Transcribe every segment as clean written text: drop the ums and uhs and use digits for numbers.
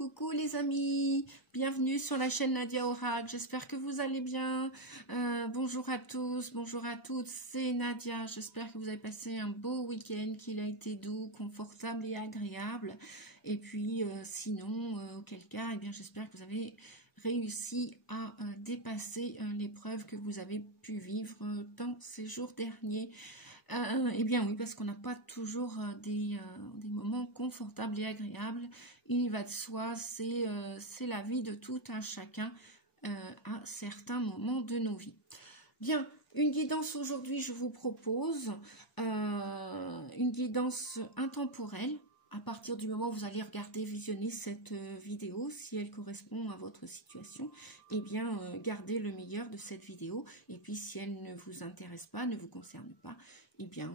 Coucou les amis, bienvenue sur la chaîne Nadia Oracle, j'espère que vous allez bien. Bonjour à tous, bonjour à toutes, c'est Nadia, j'espère que vous avez passé un beau week-end, qu'il a été doux, confortable et agréable. Et puis sinon, auquel cas, eh bien j'espère que vous avez réussi à dépasser l'épreuve que vous avez pu vivre dans ces jours derniers. Eh bien oui, parce qu'on n'a pas toujours des moments confortables et agréables. Il y va de soi, c'est la vie de tout un chacun à certains moments de nos vies. Bien, une guidance aujourd'hui, je vous propose une guidance intemporelle. À partir du moment où vous allez regarder, visionner cette vidéo, si elle correspond à votre situation, eh bien, gardez le meilleur de cette vidéo. Et puis, si elle ne vous intéresse pas, ne vous concerne pas, eh bien,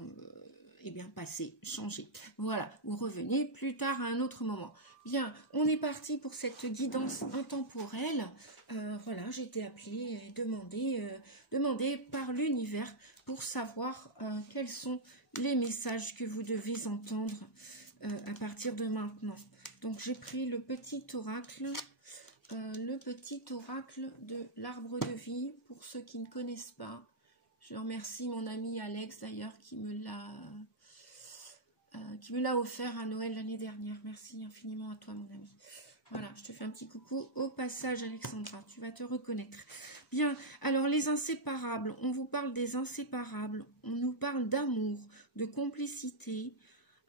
passez, changez. Voilà, vous revenez plus tard à un autre moment. Bien, on est parti pour cette guidance intemporelle. Voilà, j'ai été appelée et demandée par l'univers pour savoir quels sont les messages que vous devez entendre à partir de maintenant. Donc j'ai pris le petit oracle de l'arbre de vie pour ceux qui ne connaissent pas. Je remercie mon ami Alex d'ailleurs qui me l'a offert à Noël l'année dernière. Merci infiniment à toi mon ami. Voilà, je te fais un petit coucou au passage Alexandra, tu vas te reconnaître. Bien, alors les inséparables, on vous parle des inséparables, on nous parle d'amour, de complicité,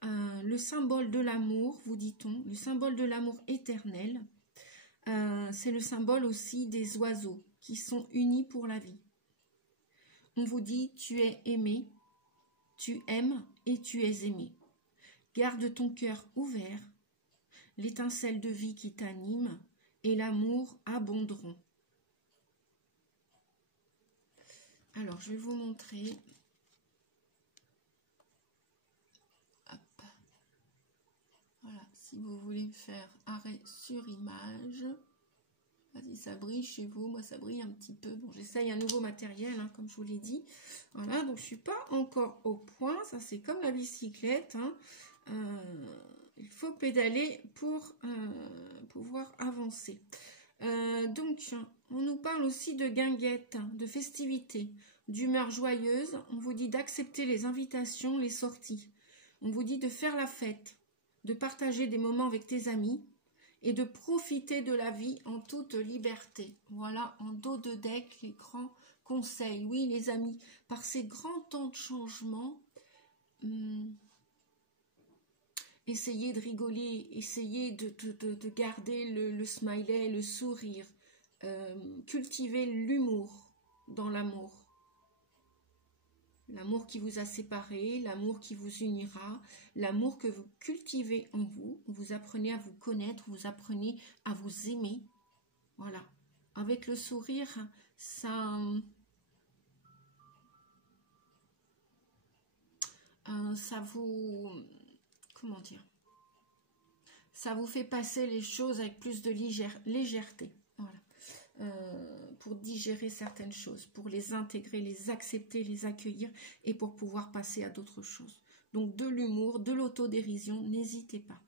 le symbole de l'amour, vous dit-on, le symbole de l'amour éternel. C'est le symbole aussi des oiseaux qui sont unis pour la vie. On vous dit, tu es aimé, tu aimes et tu es aimé. Garde ton cœur ouvert, l'étincelle de vie qui t'anime et l'amour abonderont. Alors, je vais vous montrer. Hop. Voilà, si vous voulez faire arrêt sur image. Vas-y, ça brille chez vous, moi ça brille un petit peu. Bon, j'essaye un nouveau matériel, hein, comme je vous l'ai dit. Voilà, donc je ne suis pas encore au point. Ça, c'est comme la bicyclette. Hein. Il faut pédaler pour pouvoir avancer. Donc, on nous parle aussi de guinguettes, de festivités, d'humeur joyeuse. On vous dit d'accepter les invitations, les sorties. On vous dit de faire la fête, de partager des moments avec tes amis et de profiter de la vie en toute liberté. Voilà, en dos de deck, les grands conseils. Oui, les amis, par ces grands temps de changement, essayez de rigoler, essayez de garder le smiley, le sourire, cultivez l'humour dans l'amour. L'amour qui vous a séparé, l'amour qui vous unira, l'amour que vous cultivez en vous. Vous apprenez à vous connaître, vous apprenez à vous aimer. Voilà. Avec le sourire, ça vous... Comment dire? Ça vous fait passer les choses avec plus de légèreté. Voilà. Pour digérer certaines choses, pour les intégrer, les accepter, les accueillir et pour pouvoir passer à d'autres choses. Donc de l'humour, de l'autodérision, n'hésitez pas.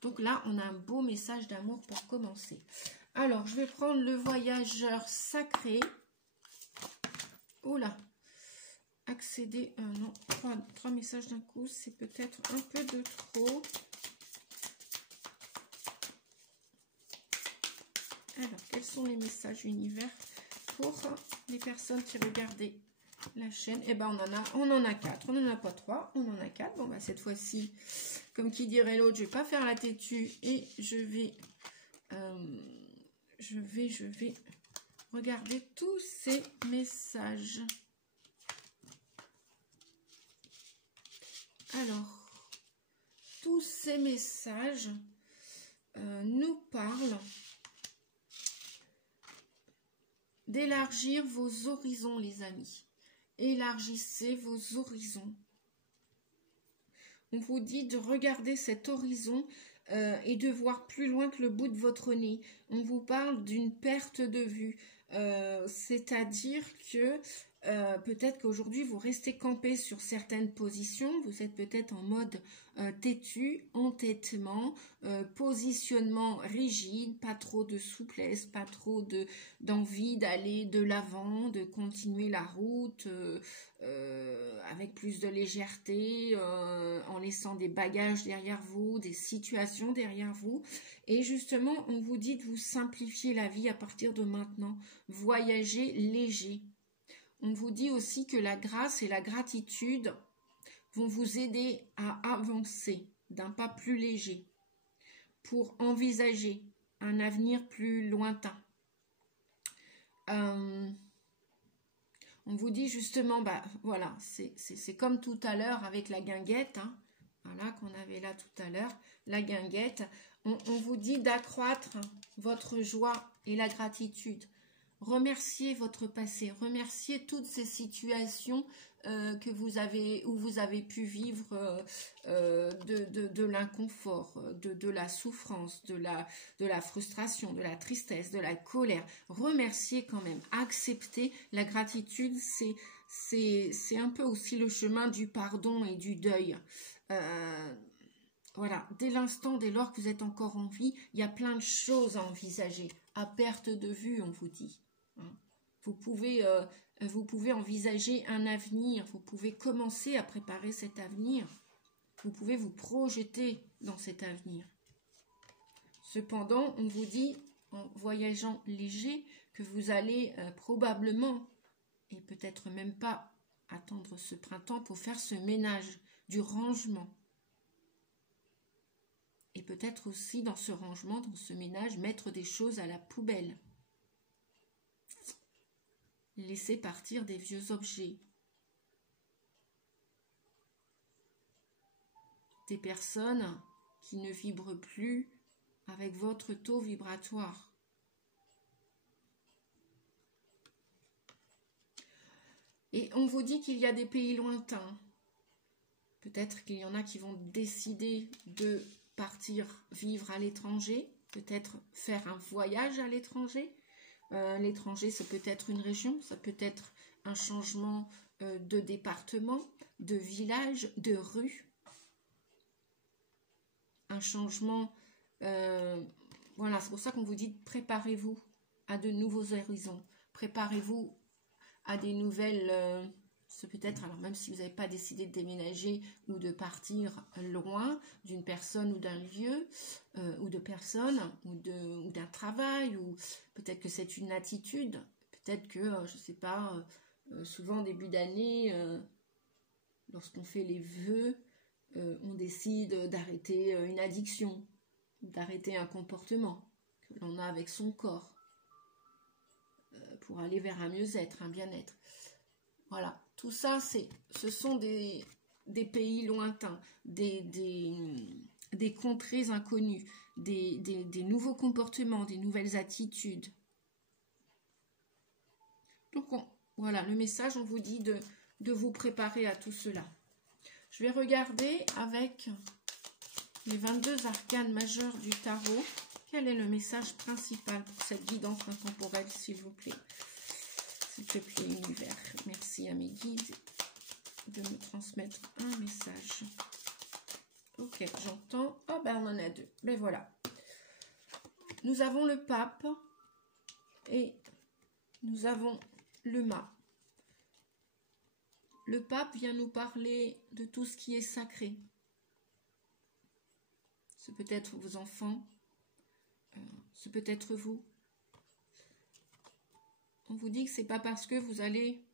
Donc là, on a un beau message d'amour pour commencer. Alors, je vais prendre le voyageur sacré. Oh là, accéder, non, trois messages d'un coup, c'est peut-être un peu de trop. Alors, quels sont les messages univers pour les personnes qui regardaient la chaîne? Eh ben, on en a 4. On n'en a pas 3, on en a 4. Bon, bah, cette fois-ci, comme qui dirait l'autre, je ne vais pas faire la têtue et je vais regarder tous ces messages. Alors, tous ces messages nous parlent d'élargir vos horizons, les amis. Élargissez vos horizons. On vous dit de regarder cet horizon et de voir plus loin que le bout de votre nez. On vous parle d'une perte de vue. C'est-à-dire que peut-être qu'aujourd'hui, vous restez campé sur certaines positions. Vous êtes peut-être en mode têtu, entêtement, positionnement rigide, pas trop de souplesse, pas trop d'envie d'aller de l'avant, de continuer la route avec plus de légèreté, en laissant des bagages derrière vous, des situations derrière vous. Et justement, on vous dit de vous simplifier la vie à partir de maintenant. Voyager léger. On vous dit aussi que la grâce et la gratitude vont vous aider à avancer d'un pas plus léger pour envisager un avenir plus lointain. On vous dit justement, voilà, c'est comme tout à l'heure avec la guinguette, hein, voilà, qu'on avait là tout à l'heure, la guinguette. On vous dit d'accroître votre joie et la gratitude. Remerciez votre passé, remerciez toutes ces situations que où vous avez pu vivre de l'inconfort, de la souffrance, de la frustration, de la tristesse, de la colère. Remerciez quand même, acceptez. La gratitude, c'est un peu aussi le chemin du pardon et du deuil. Voilà, dès l'instant, dès lors que vous êtes encore en vie, il y a plein de choses à envisager, à perte de vue, on vous dit. Vous pouvez envisager un avenir, vous pouvez commencer à préparer cet avenir, vous pouvez vous projeter dans cet avenir. Cependant, on vous dit, en voyageant léger, que vous allez probablement, et peut-être même pas, attendre ce printemps pour faire ce ménage, du rangement. Et peut-être aussi dans ce rangement, dans ce ménage, mettre des choses à la poubelle. Laissez partir des vieux objets. Des personnes qui ne vibrent plus avec votre taux vibratoire. Et on vous dit qu'il y a des pays lointains. Peut-être qu'il y en a qui vont décider de partir vivre à l'étranger, peut-être faire un voyage à l'étranger. L'étranger, ça peut être une région, ça peut être un changement de département, de village, de rue. Un changement, voilà, c'est pour ça qu'on vous dit préparez-vous à de nouveaux horizons. Préparez-vous à des nouvelles... c'est peut-être, alors même si vous n'avez pas décidé de déménager ou de partir loin d'une personne ou d'un lieu, ou de personnes, ou d'un travail, ou peut-être que c'est une attitude, peut-être que, je ne sais pas, souvent début d'année, lorsqu'on fait les vœux, on décide d'arrêter une addiction, d'arrêter un comportement que l'on a avec son corps, pour aller vers un mieux-être, un bien-être. Voilà, tout ça, ce sont des pays lointains, des contrées inconnues, des nouveaux comportements, des nouvelles attitudes. Donc, voilà, le message, on vous dit de vous préparer à tout cela. Je vais regarder avec les 22 arcanes majeures du tarot. Quel est le message principal pour cette guidance intemporelle, s'il vous plaît? S'il te plaît, univers, merci à mes guides de me transmettre un message. Ok, j'entends. Oh, ben on en a deux. Ben voilà. Nous avons le pape et nous avons le mât. Le pape vient nous parler de tout ce qui est sacré. Ce peut être vos enfants, ce peut être vous. On vous dit que c'est pas parce que vous allez...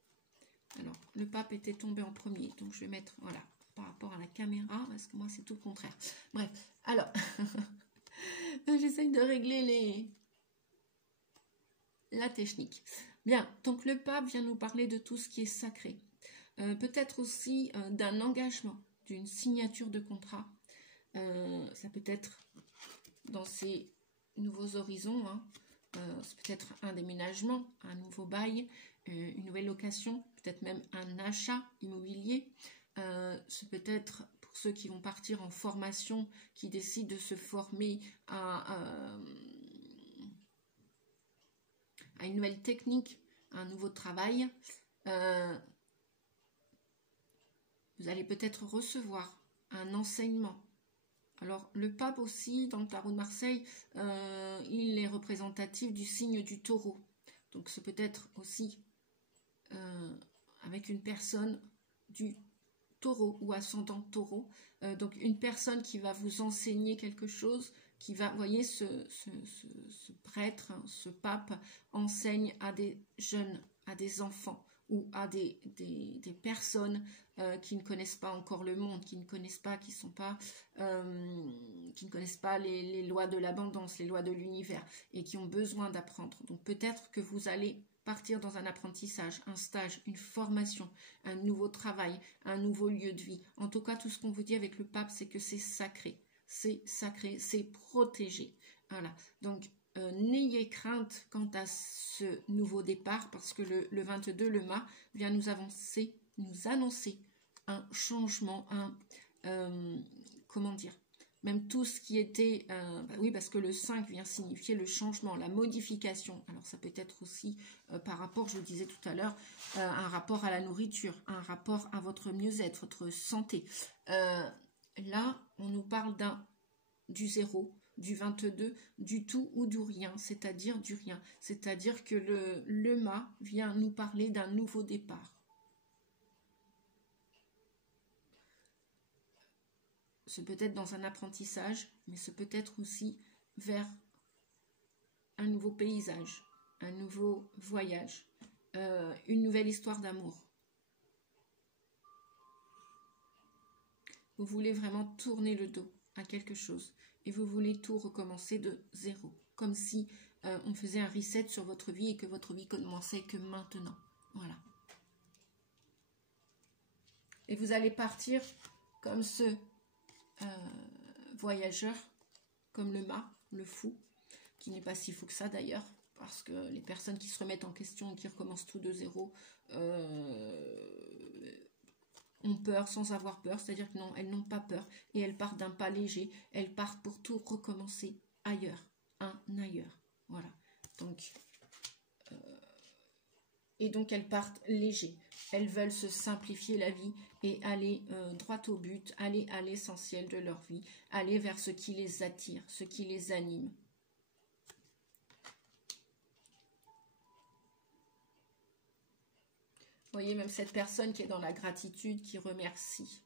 Alors, le pape était tombé en premier, donc je vais mettre, voilà, par rapport à la caméra, parce que moi, c'est tout le contraire. Bref, alors, j'essaye de régler la technique. Bien, donc le pape vient nous parler de tout ce qui est sacré. Peut-être aussi d'un engagement, d'une signature de contrat. Ça peut être dans ces nouveaux horizons, hein. C'est peut-être un déménagement, un nouveau bail, une nouvelle location, peut-être même un achat immobilier. C'est peut-être pour ceux qui vont partir en formation, qui décident de se former à une nouvelle technique, à un nouveau travail. Vous allez peut-être recevoir un enseignement. Alors, le pape aussi, dans le tarot de Marseille, il est représentatif du signe du taureau. Donc, c'est peut-être aussi avec une personne du taureau ou ascendant taureau. Donc, une personne qui va vous enseigner quelque chose, qui va, vous voyez, ce prêtre, hein, ce pape, enseigne à des jeunes, à des enfants ou à des personnes qui ne connaissent pas encore le monde, qui ne connaissent pas, qui ne connaissent pas les lois de l'abondance, les lois de l'univers, et qui ont besoin d'apprendre. Donc peut-être que vous allez partir dans un apprentissage, un stage, une formation, un nouveau travail, un nouveau lieu de vie. En tout cas, tout ce qu'on vous dit avec le pape, c'est que c'est sacré, c'est protégé. Voilà, donc n'ayez crainte quant à ce nouveau départ, parce que le 22, le mât, vient nous annoncer un changement, comment dire, même tout ce qui était, oui, parce que le 5 vient signifier le changement, la modification. Alors ça peut être aussi par rapport, je vous disais tout à l'heure, un rapport à la nourriture, un rapport à votre mieux-être, votre santé. Là, on nous parle du 0, du 22, du tout ou du rien, c'est-à-dire du rien. C'est-à-dire que le mât vient nous parler d'un nouveau départ. C'est peut-être dans un apprentissage, mais c'est peut-être aussi vers un nouveau paysage, un nouveau voyage, une nouvelle histoire d'amour. Vous voulez vraiment tourner le dos à quelque chose et vous voulez tout recommencer de zéro, comme si on faisait un reset sur votre vie et que votre vie commençait que maintenant. Voilà. Et vous allez partir comme ce voyageur, comme le mât, le fou, qui n'est pas si fou que ça d'ailleurs, parce que les personnes qui se remettent en question et qui recommencent tout de zéro ont peur sans avoir peur, c'est-à-dire que non, elles n'ont pas peur et elles partent d'un pas léger, elles partent pour tout recommencer ailleurs, ailleurs. Voilà. Donc, et donc elles partent léger. Elles veulent se simplifier la vie et aller droit au but, aller à l'essentiel de leur vie, aller vers ce qui les attire, ce qui les anime. Vous voyez, même cette personne qui est dans la gratitude, qui remercie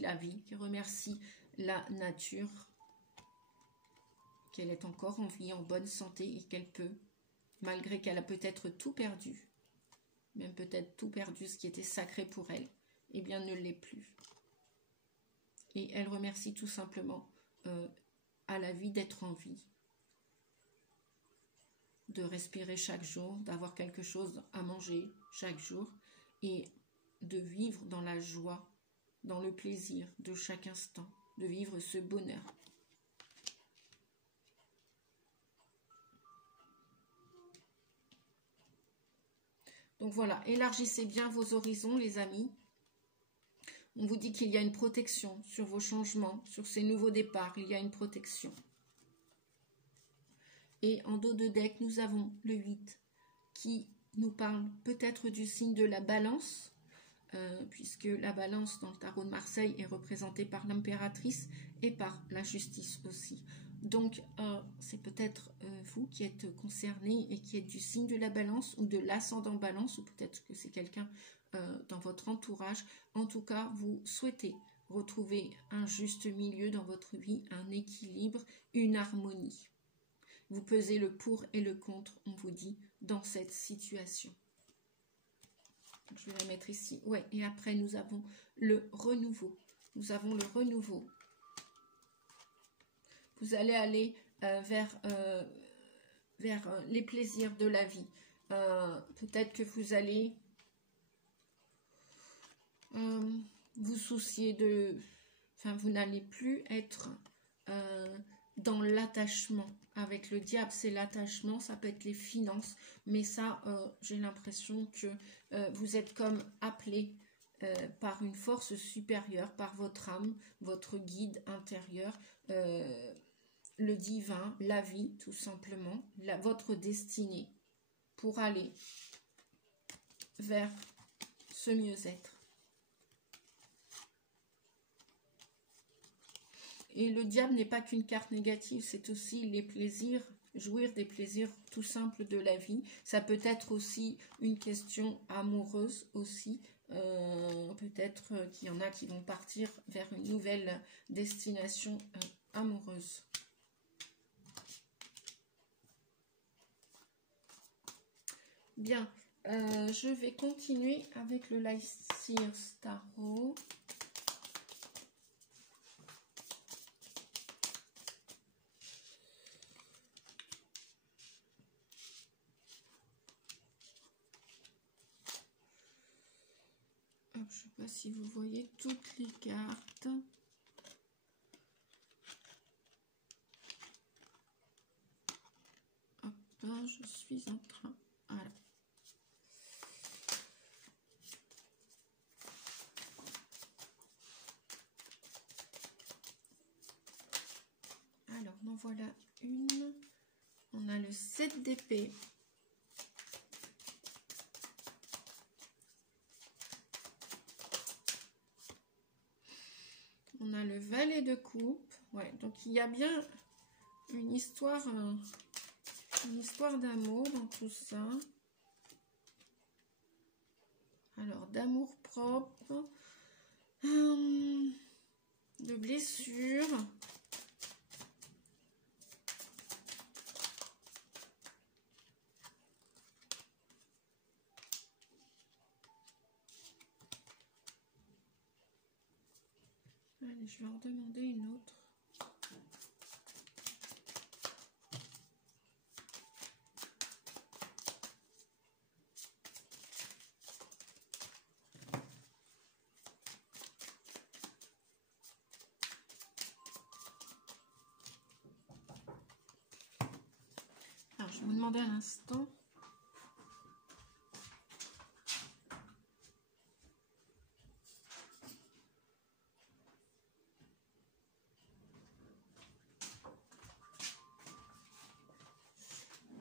la vie, qui remercie la nature, qu'elle est encore en vie, en bonne santé et qu'elle peut, malgré qu'elle a peut-être tout perdu, même peut-être tout perdu, ce qui était sacré pour elle, eh bien ne l'est plus. Et elle remercie tout simplement à la vie d'être en vie, de respirer chaque jour, d'avoir quelque chose à manger chaque jour et de vivre dans la joie, dans le plaisir de chaque instant, de vivre ce bonheur. Donc voilà, élargissez bien vos horizons, les amis. On vous dit qu'il y a une protection sur vos changements, sur ces nouveaux départs, il y a une protection. Et en dos de deck, nous avons le 8 qui nous parle peut-être du signe de la balance, puisque la balance dans le tarot de Marseille est représentée par l'impératrice et par la justice aussi. Donc, c'est peut-être vous qui êtes concerné et qui êtes du signe de la balance ou de l'ascendant balance, ou peut-être que c'est quelqu'un dans votre entourage. En tout cas, vous souhaitez retrouver un juste milieu dans votre vie, un équilibre, une harmonie. Vous pesez le pour et le contre, on vous dit, dans cette situation. Je vais la mettre ici. Ouais, et après, nous avons le renouveau. Nous avons le renouveau. Vous allez aller vers les plaisirs de la vie. Peut-être que vous allez vous soucier de... Enfin, vous n'allez plus être dans l'attachement. Avec le diable, c'est l'attachement, ça peut être les finances, mais ça, j'ai l'impression que vous êtes comme appelé par une force supérieure, par votre âme, votre guide intérieur, le divin, la vie, tout simplement, votre destinée, pour aller vers ce mieux-être. Et le diable n'est pas qu'une carte négative, c'est aussi les plaisirs, jouir des plaisirs tout simples de la vie. Ça peut être aussi une question amoureuse aussi. Peut-être qu'il y en a qui vont partir vers une nouvelle destination amoureuse. Bien, je vais continuer avec le Light Seers Tarot. Je ne sais pas si vous voyez toutes les cartes. Hop, je suis en train. Voilà. Alors, en voilà une. On a le 7 d'épée. On a le valet de coupe. Ouais, donc il y a bien une histoire d'amour dans tout ça. Alors, d'amour propre, de blessures. Allez, je vais en demander une autre. Alors, je vais vous demander un instant.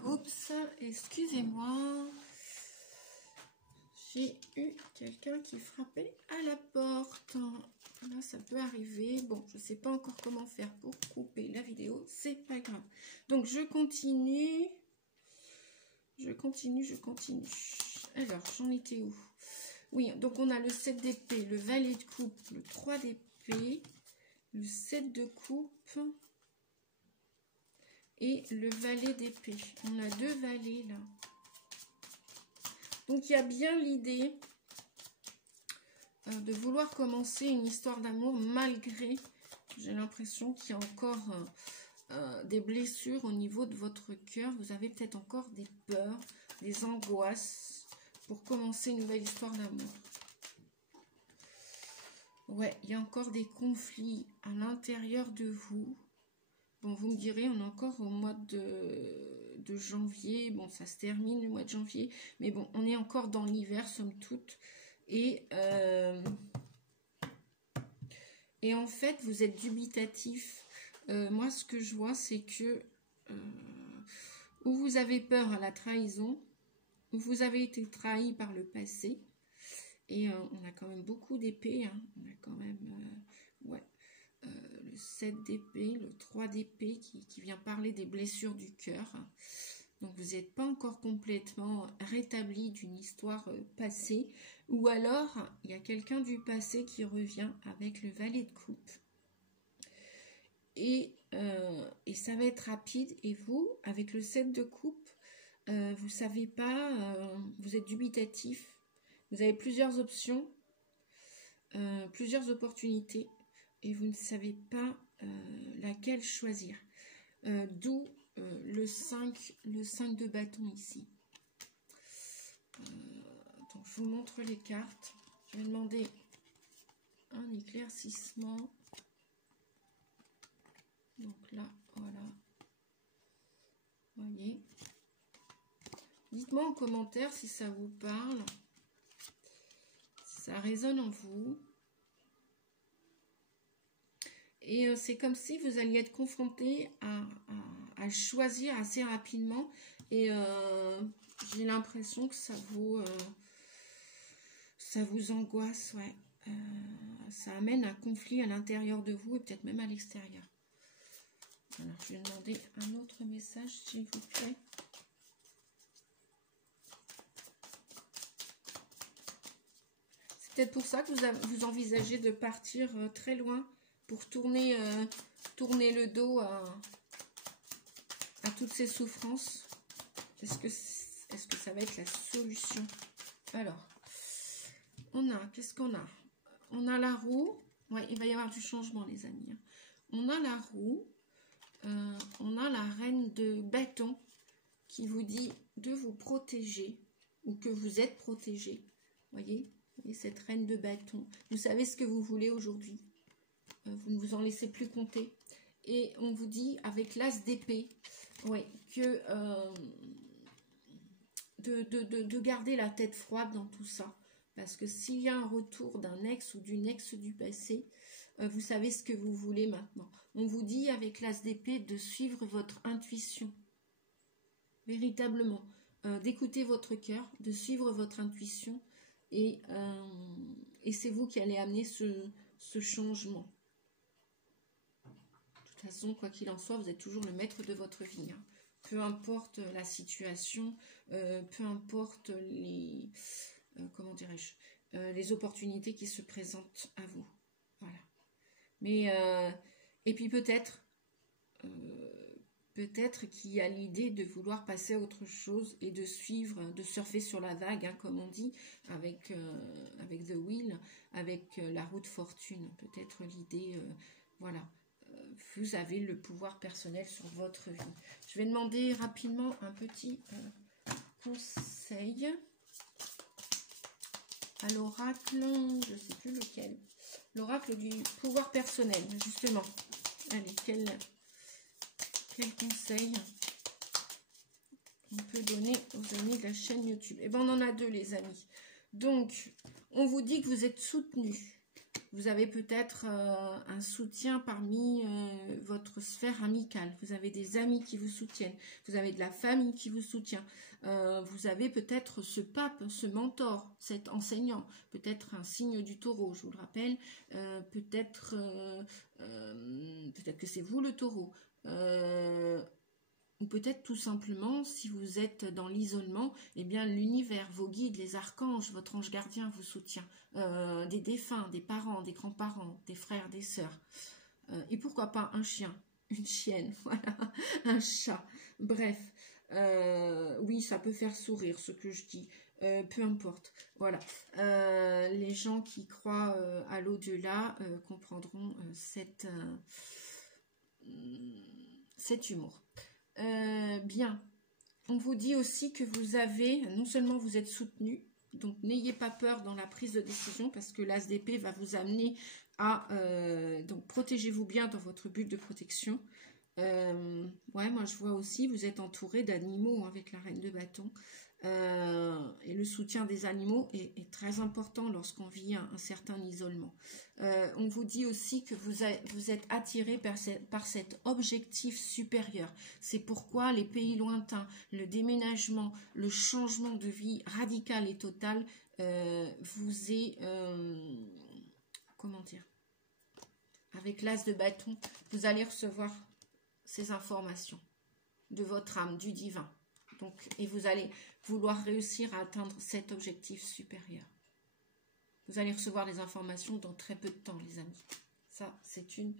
Oups, excusez-moi. J'ai eu quelqu'un qui frappait à la porte. Là, ça peut arriver. Bon, je ne sais pas encore comment faire pour couper la vidéo. C'est pas grave. Donc, je continue. Je continue. Alors, j'en étais où? Oui, donc on a le 7 d'épée, le valet de coupe, le 3 d'épée, le 7 de coupe et le valet d'épée. On a deux valets là. Donc, il y a bien l'idée de vouloir commencer une histoire d'amour malgré, j'ai l'impression qu'il y a encore des blessures au niveau de votre cœur. Vous avez peut-être encore des peurs, des angoisses pour commencer une nouvelle histoire d'amour. Ouais, il y a encore des conflits à l'intérieur de vous. Bon, vous me direz, on est encore au mois de janvier. Bon, ça se termine le mois de janvier. Mais bon, on est encore dans l'hiver, somme toute. Et en fait, vous êtes dubitatif. Moi, ce que je vois, c'est que ou vous avez peur à la trahison, ou vous avez été trahi par le passé. Et on a quand même beaucoup d'épées. Hein. On a quand même le 7 d'épée, le 3 d'épée qui vient parler des blessures du cœur. Donc, vous n'êtes pas encore complètement rétabli d'une histoire passée. Ou alors, il y a quelqu'un du passé qui revient avec le valet de coupe. Et ça va être rapide. Et vous, avec le 7 de coupe, vous ne savez pas, vous êtes dubitatif. Vous avez plusieurs options, plusieurs opportunités. Et vous ne savez pas laquelle choisir. D'où le 5 de bâton ici. Donc je vous montre les cartes. Je vais demander un éclaircissement. Donc là, voilà. Vous voyez. Dites-moi en commentaire si ça vous parle. Si ça résonne en vous. Et c'est comme si vous alliez être confronté à choisir assez rapidement. Et j'ai l'impression que ça vous angoisse. Ouais. Ça amène un conflit à l'intérieur de vous et peut-être même à l'extérieur. Alors, je vais demander un autre message, s'il vous plaît. C'est peut-être pour ça que vous envisagez de partir très loin pour tourner le dos à toutes ces souffrances. Est-ce que ça va être la solution? Alors, qu'est-ce qu'on a? On a la roue. Ouais, il va y avoir du changement, les amis. On a la roue. On a la reine de bâton qui vous dit de vous protéger ou que vous êtes protégé. Voyez, cette reine de bâton. Vous savez ce que vous voulez aujourd'hui. Vous ne vous en laissez plus compter. Et on vous dit avec l'as d'épée, ouais, que de garder la tête froide dans tout ça. Parce que s'il y a un retour d'un ex ou d'une ex du passé, vous savez ce que vous voulez maintenant. On vous dit avec l'as d'épée de suivre votre intuition. Véritablement. D'écouter votre cœur, de suivre votre intuition. Et c'est vous qui allez amener ce changement. De toute façon, quoi qu'il en soit, vous êtes toujours le maître de votre vie. Hein. Peu importe la situation, peu importe les... comment dirais-je, les opportunités qui se présentent à vous. Voilà. Mais, et puis peut-être qu'il y a l'idée de vouloir passer à autre chose et de suivre, de surfer sur la vague, hein, comme on dit, avec The Wheel, avec la roue de fortune. Peut-être l'idée, voilà. Vous avez le pouvoir personnel sur votre vie. Je vais demander rapidement un petit conseil à l'oracle, je ne sais plus lequel, l'oracle du pouvoir personnel, justement. Allez, quel conseil on peut donner aux amis de la chaîne YouTube? Eh bien, on en a deux, les amis. Donc, on vous dit que vous êtes soutenus. Vous avez peut-être un soutien parmi votre sphère amicale. Vous avez des amis qui vous soutiennent. Vous avez de la famille qui vous soutient. Vous avez peut-être ce pape, ce mentor, cet enseignant. Peut-être un signe du taureau, je vous le rappelle. Peut-être que c'est vous le taureau. Ou peut-être tout simplement, si vous êtes dans l'isolement, eh bien l'univers, vos guides, les archanges, votre ange gardien vous soutient. Des défunts, des parents, des grands-parents, des frères, des sœurs. Et pourquoi pas un chien, une chienne, voilà, un chat. Bref, oui, ça peut faire sourire ce que je dis. Peu importe, voilà. Les gens qui croient à l'au-delà comprendront cet humour. Bien, on vous dit aussi que vous avez, non seulement vous êtes soutenu, donc n'ayez pas peur dans la prise de décision parce que l'as d'épée va vous amener à, donc protégez-vous bien dans votre bulle de protection. Ouais, moi je vois aussi, vous êtes entouré d'animaux avec la reine de bâton. Et le soutien des animaux est très important lorsqu'on vit un certain isolement. On vous dit aussi que vous êtes attiré par cet objectif supérieur. C'est pourquoi les pays lointains, le déménagement, le changement de vie radical et total vous est... comment dire? Avec l'as de bâton, vous allez recevoir ces informations de votre âme, du divin. Donc, et vous allez vouloir réussir à atteindre cet objectif supérieur. Vous allez recevoir les informations dans très peu de temps, les amis. Ça, c'est une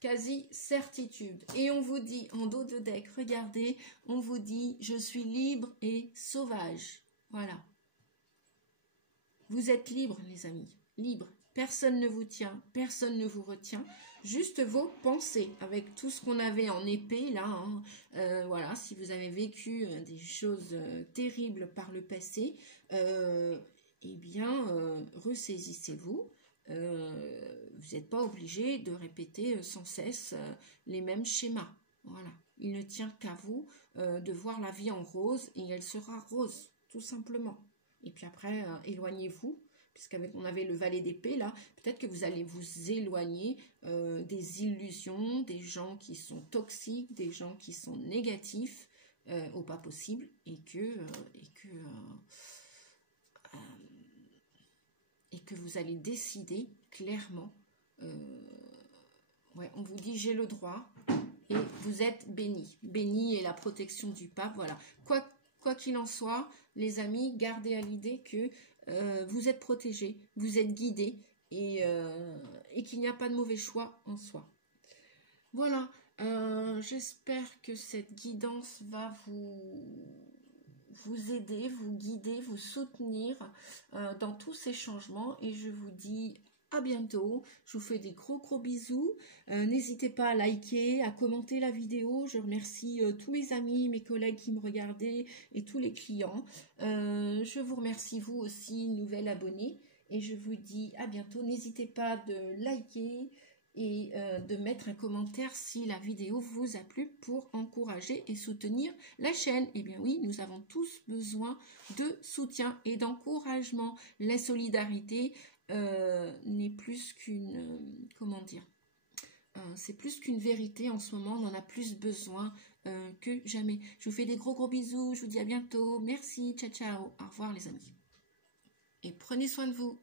quasi-certitude. Et on vous dit, en dos de deck, regardez, on vous dit, je suis libre et sauvage. Voilà. Vous êtes libre, les amis. Libre. Personne ne vous tient, personne ne vous retient. Juste vos pensées, avec tout ce qu'on avait en épée, là. Hein. Voilà, si vous avez vécu des choses terribles par le passé, eh bien, ressaisissez-vous. Vous n'êtes pas obligé de répéter sans cesse les mêmes schémas. Voilà. Il ne tient qu'à vous de voir la vie en rose et elle sera rose, tout simplement. Et puis après, éloignez-vous. Puisqu'on avait le valet d'épée là, peut-être que vous allez vous éloigner des illusions, des gens qui sont toxiques, des gens qui sont négatifs, au pas possible, et que vous allez décider clairement. Ouais, on vous dit j'ai le droit et vous êtes bénis. Bénis et la protection du pape, voilà. Quoi qu'il en soit, les amis, gardez à l'idée que vous êtes protégés, vous êtes guidés et qu'il n'y a pas de mauvais choix en soi. Voilà, j'espère que cette guidance va vous aider, vous guider, vous soutenir dans tous ces changements et je vous dis à bientôt. Je vous fais des gros bisous. N'hésitez pas à liker, à commenter la vidéo. Je remercie tous mes amis, mes collègues qui me regardaient et tous les clients. Je vous remercie vous aussi, nouvelle abonnée. Et je vous dis à bientôt. N'hésitez pas de liker et de mettre un commentaire si la vidéo vous a plu pour encourager et soutenir la chaîne. Eh bien oui, nous avons tous besoin de soutien et d'encouragement. La solidarité n'est plus qu'une, comment dire, c'est plus qu'une vérité en ce moment, on en a plus besoin que jamais. Je vous fais des gros bisous, je vous dis à bientôt, merci, ciao, au revoir les amis. Et prenez soin de vous.